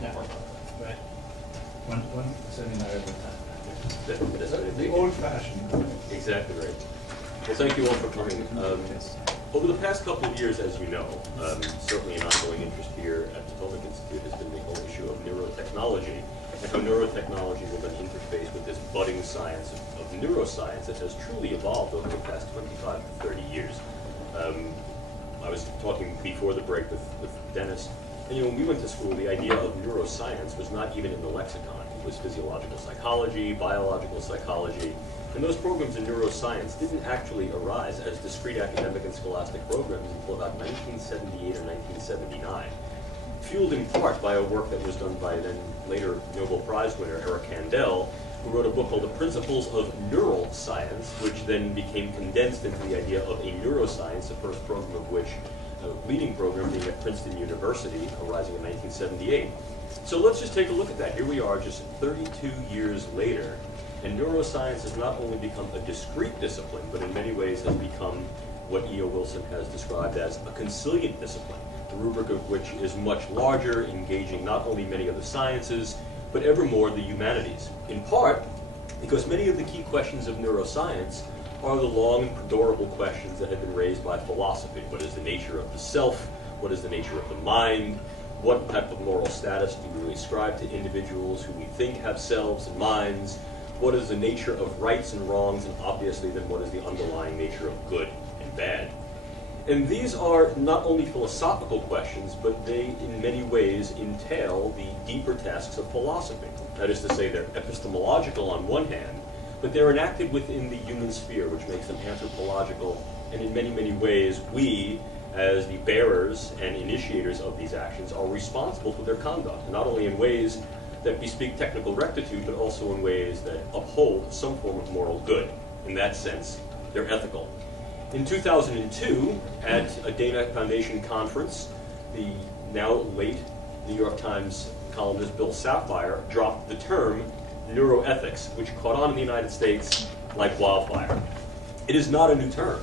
Yeah. Right. One seminar at a time. The old-fashioned. Exactly right. Well, thank you all for coming. Over the past couple of years, as you know, certainly an ongoing interest here at the Potomac Institute has been the whole issue of neurotechnology, and how neurotechnology will then interface with this budding science of neuroscience that has truly evolved over the past 25 to 30 years. I was talking before the break with Dennis, and when we went to school, the idea of neuroscience was not even in the lexicon. It was physiological psychology, biological psychology, and those programs in neuroscience didn't actually arise as discrete academic and scholastic programs until about 1978 or 1979, fueled in part by a work that was done by then later Nobel Prize winner Eric Kandel, who wrote a book called The Principles of Neural Science, which then became condensed into the idea of a neuroscience, the first program of which, a leading program being at Princeton University, arising in 1978. So let's just take a look at that. Here we are just 32 years later, and neuroscience has not only become a discrete discipline, but in many ways has become what E.O. Wilson has described as a consilient discipline, the rubric of which is much larger, engaging not only many of the sciences, but evermore the humanities. In part, because many of the key questions of neuroscience are the long and perdurable questions that have been raised by philosophy. What is the nature of the self? What is the nature of the mind? What type of moral status do we ascribe to individuals who we think have selves and minds? What is the nature of rights and wrongs, and obviously then what is the underlying nature of good and bad? And these are not only philosophical questions, but they in many ways entail the deeper tasks of philosophy. That is to say, they're epistemological on one hand, but they're enacted within the human sphere, which makes them anthropological, and in many, many ways, we, as the bearers and initiators of these actions, are responsible for their conduct, not only in ways that bespeak technical rectitude, but also in ways that uphold some form of moral good. In that sense, they're ethical. In 2002, at a Dana Foundation conference, the now late New York Times columnist Bill Sapphire dropped the term neuroethics, which caught on in the United States like wildfire. It is not a new term.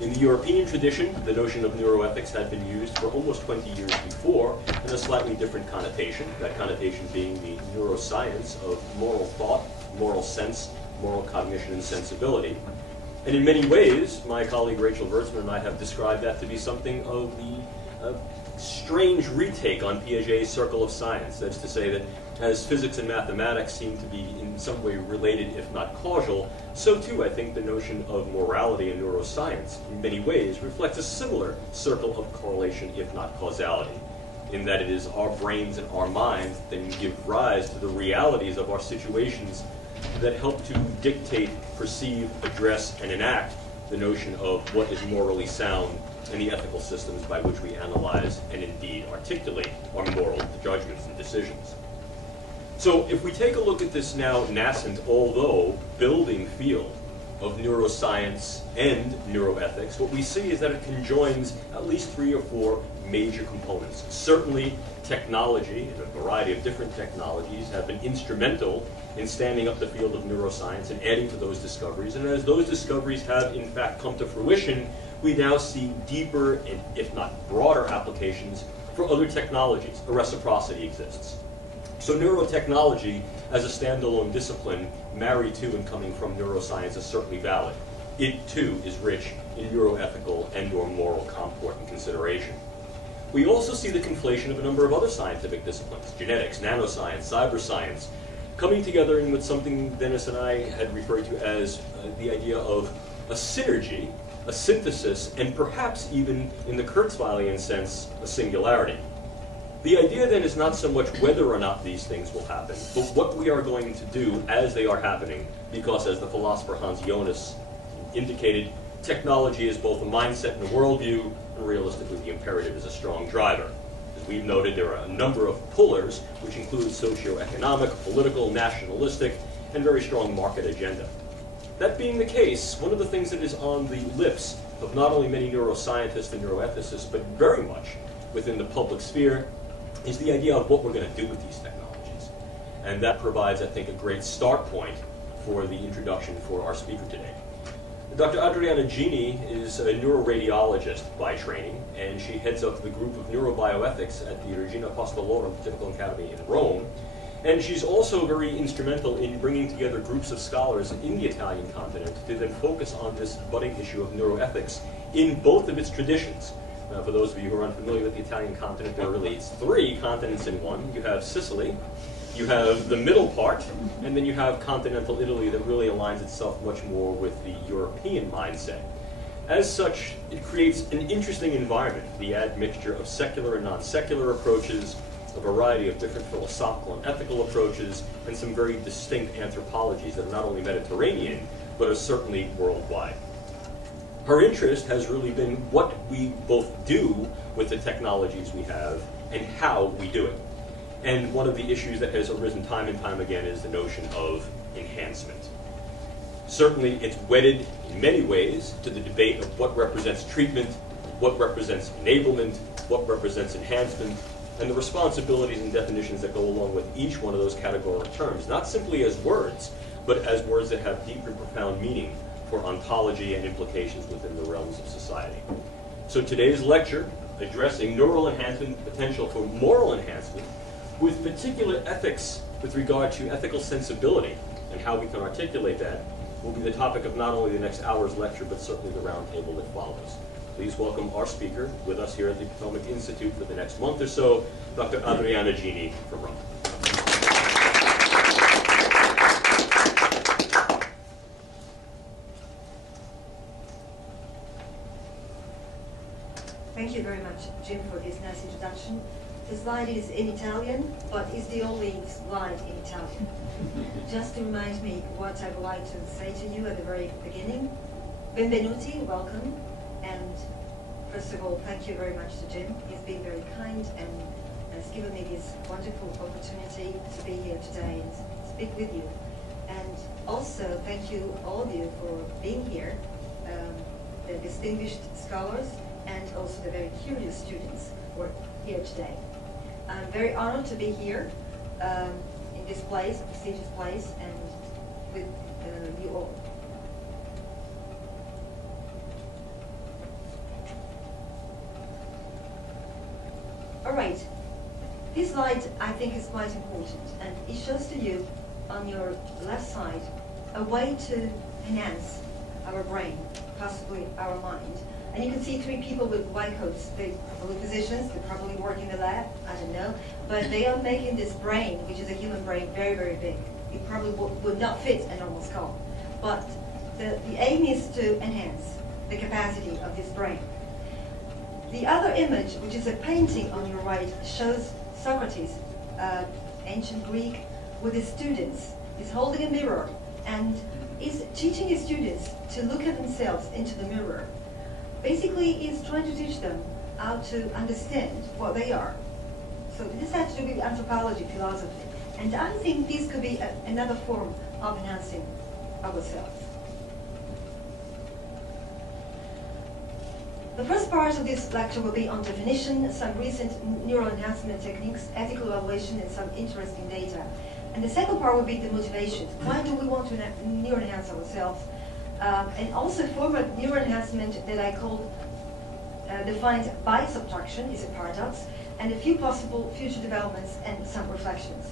In the European tradition, the notion of neuroethics had been used for almost 20 years before in a slightly different connotation, that connotation being the neuroscience of moral thought, moral sense, moral cognition, and sensibility. And in many ways, my colleague Rachel Wurzman and I have described that to be something of the strange retake on Piaget's circle of science. That's to say that as physics and mathematics seem to be in some way related, if not causal, so too I think the notion of morality in neuroscience in many ways reflects a similar circle of correlation, if not causality, in that it is our brains and our minds that give rise to the realities of our situations that help to dictate, perceive, address, and enact the notion of what is morally sound and the ethical systems by which we analyze and indeed articulate our moral judgments and decisions. So if we take a look at this now nascent, although building field of neuroscience and neuroethics, what we see is that it conjoins at least 3 or 4 major components. Certainly technology, and a variety of different technologies, have been instrumental in standing up the field of neuroscience and adding to those discoveries. And as those discoveries have in fact come to fruition, we now see deeper and if not broader applications for other technologies. A reciprocity exists. So neurotechnology as a standalone discipline, married to and coming from neuroscience, is certainly valid. It too is rich in neuroethical and or moral comport and consideration. We also see the conflation of a number of other scientific disciplines, genetics, nanoscience, cyberscience, coming together in with something Dennis and I had referred to as the idea of a synergy, a synthesis, and perhaps even, in the Kurzweilian sense, a singularity. The idea then is not so much whether or not these things will happen, but what we are going to do as they are happening, because as the philosopher Hans Jonas indicated, technology is both a mindset and a worldview, and realistically the imperative is a strong driver. As we've noted, there are a number of pullers, which include socioeconomic, political, nationalistic, and very strong market agenda. That being the case, one of the things that is on the lips of not only many neuroscientists and neuroethicists, but very much within the public sphere, is the idea of what we're going to do with these technologies. And that provides, I think, a great start point for the introduction for our speaker today. Dr. Adriana Gini is a neuroradiologist by training, and she heads up the group of neurobioethics at the Regina Apostolorum Pontifical Academy in Rome. And she's also very instrumental in bringing together groups of scholars in the Italian continent to then focus on this budding issue of neuroethics in both of its traditions. For those of you who are unfamiliar with the Italian continent, there really is 3 continents in one. You have Sicily, you have the middle part, and then you have continental Italy that really aligns itself much more with the European mindset. As such, it creates an interesting environment, the admixture of secular and non-secular approaches, a variety of different philosophical and ethical approaches, and some very distinct anthropologies that are not only Mediterranean, but are certainly worldwide. Her interest has really been what we both do with the technologies we have and how we do it. And one of the issues that has arisen time and time again is the notion of enhancement. Certainly, it's wedded in many ways to the debate of what represents treatment, what represents enablement, what represents enhancement, and the responsibilities and definitions that go along with each one of those categorical terms, not simply as words, but as words that have deep and profound meaning for ontology and implications within the realms of society. So today's lecture, addressing neural enhancement, potential for moral enhancement, with particular ethics with regard to ethical sensibility and how we can articulate that, will be the topic of not only the next hour's lecture, but certainly the roundtable that follows. Please welcome our speaker with us here at the Potomac Institute for the next month or so, Dr. Adriana Gini from Rome. Thank you very much, Jim, for this nice introduction. The slide is in Italian, but it's the only slide in Italian. Just to remind me what I would like to say to you at the very beginning. Benvenuti, welcome. And first of all, thank you very much to Jim. He's been very kind and has given me this wonderful opportunity to be here today and speak with you. And also, thank you, all of you, for being here, the distinguished scholars and also the very curious students who are here today. I'm very honored to be here in this place, a prestigious place, and with you all. All right, this slide I think is quite important, and it shows to you on your left side a way to enhance our brain, possibly our mind. And you can see 3 people with white coats. They're probably physicians, they probably work in the lab, I don't know. But they are making this brain, which is a human brain, very, very big. It probably would not fit a normal skull. But the aim is to enhance the capacity of this brain. The other image, which is a painting on your right, shows Socrates, ancient Greek, with his students. He's holding a mirror and is teaching his students to look at themselves into the mirror. Basically, he's trying to teach them how to understand what they are. So this has to do with anthropology, philosophy. And I think this could be another form of enhancing ourselves. The first part of this lecture will be on definition, some recent neural enhancement techniques, ethical evaluation, and some interesting data. And the second part will be the motivation. Why do we want to neural enhance ourselves? And also a form of neural enhancement that I call defined by subtraction is a paradox, and a few possible future developments and some reflections.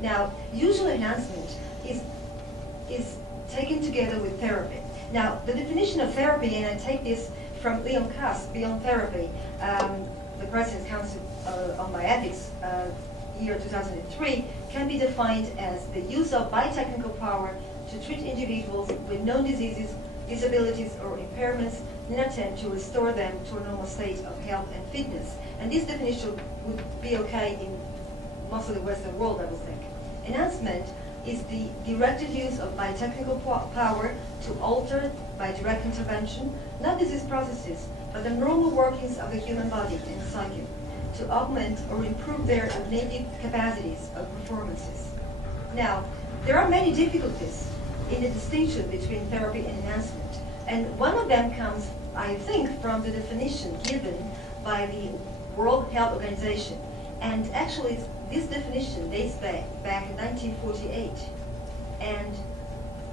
Now, usual enhancement is taken together with therapy. Now, the definition of therapy, and I take this from Leon Kass, Beyond Therapy, the President's Council on Bioethics, year 2003, can be defined as the use of biotechnical power to treat individuals with known diseases, disabilities, or impairments in an attempt to restore them to a normal state of health and fitness. And this definition would be okay in most of the Western world, I would think. Enhancement is the directed use of biotechnical power to alter, by direct intervention, not disease processes, but the normal workings of the human body and psyche, to augment or improve their native capacities of performances. Now, there are many difficulties in the distinction between therapy and enhancement. And one of them comes, I think, from the definition given by the World Health Organization. And actually, this definition dates back in 1948. And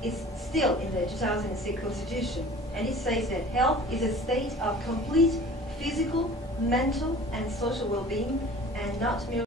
it's still in the 2006 Constitution. and it says that health is a state of complete physical, mental, and social well-being, and not merely